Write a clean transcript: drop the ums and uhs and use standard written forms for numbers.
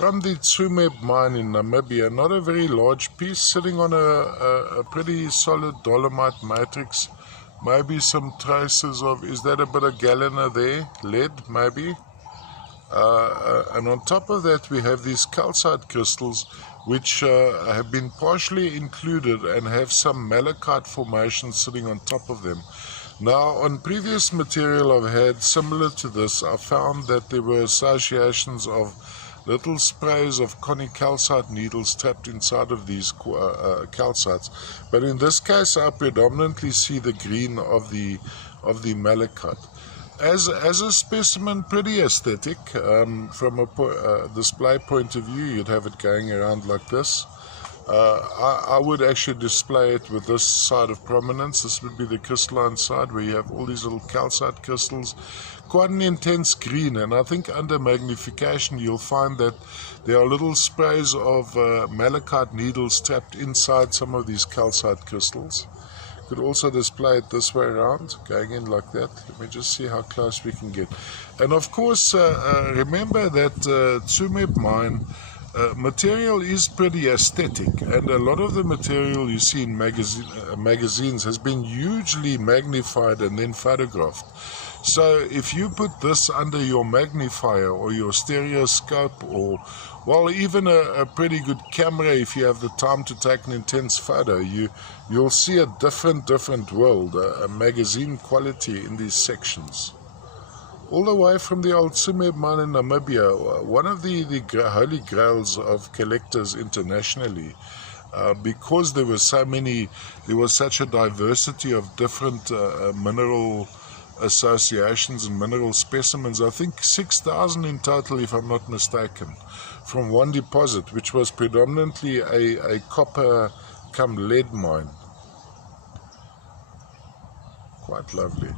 from the Tsumeb mine in Namibia. Not a very large piece, sitting on a pretty solid dolomite matrix. Maybe some traces of, is that a bit of galena there? Lead, maybe? And on top of that we have these calcite crystals which have been partially included and have some malachite formation sitting on top of them. Now, on previous material I've had similar to this, I found that there were associations of little sprays of conic calcite needles trapped inside of these calcites, but in this case I predominantly see the green of the malachite. As a specimen, pretty aesthetic. From a display point of view, you'd have it going around like this. I would actually display it with this side of prominence. This would be the crystalline side, where you have all these little calcite crystals. Quite an intense green, and I think under magnification you'll find that there are little sprays of malachite needles trapped inside some of these calcite crystals. Could also display it this way around, going in like that. Let me just see how close we can get. And of course, remember that Tsumeb mine material is pretty aesthetic, and a lot of the material you see in magazines has been hugely magnified and then photographed. So if you put this under your magnifier or your stereoscope, or well, even a pretty good camera, if you have the time to take an intense photo, you'll see a different world, a magazine quality in these sections. All the way from the old Tsumeb mine in Namibia, one of the holy grails of collectors internationally, because there was such a diversity of different mineral associations and mineral specimens. I think 6,000 in total, if I'm not mistaken, from one deposit, which was predominantly a copper cum lead mine. Quite lovely.